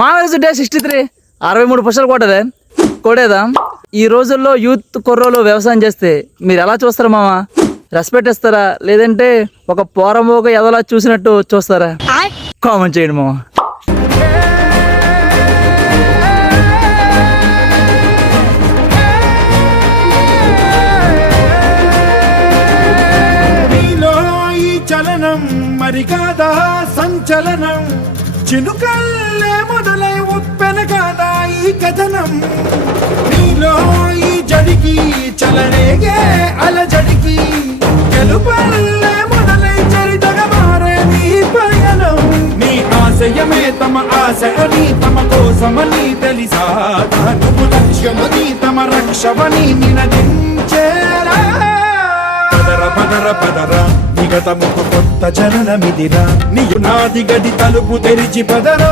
మా వయసు డే 63, 63 పుషాలు కొట్టేదా. ఈ రోజుల్లో యూత్ కుర్రోలు వ్యవసాయం చేస్తే మీరు ఎలా చూస్తారు మామ? రెస్పెక్ట్ ఇస్తారా, లేదంటే ఒక పోరమోగ ఎదలా చూసినట్టు చూస్తారా? కామెంట్ చేయండి మామ. చలనం మరి కాదా సంచలనం, చినుకల్లే మొదలై ఉప్పెన కాదా ఈ కథనం. నీలో ఈ జడికి చలనేగే అలజడికి, గెలుపల్లే మొదలై చరితగా మారే నీ పయనం. నీ ఆశయమే తమ ఆశ అని, తమ కోసమని తెలిసా నువ్వు లక్ష్యమని, తమ రక్షమని నినదించేరా. పదర పదర పదర నిగతముకు కొత్త జననమిదిరా, నీయు నాది గడి తలుపు తెరిచి పదరా.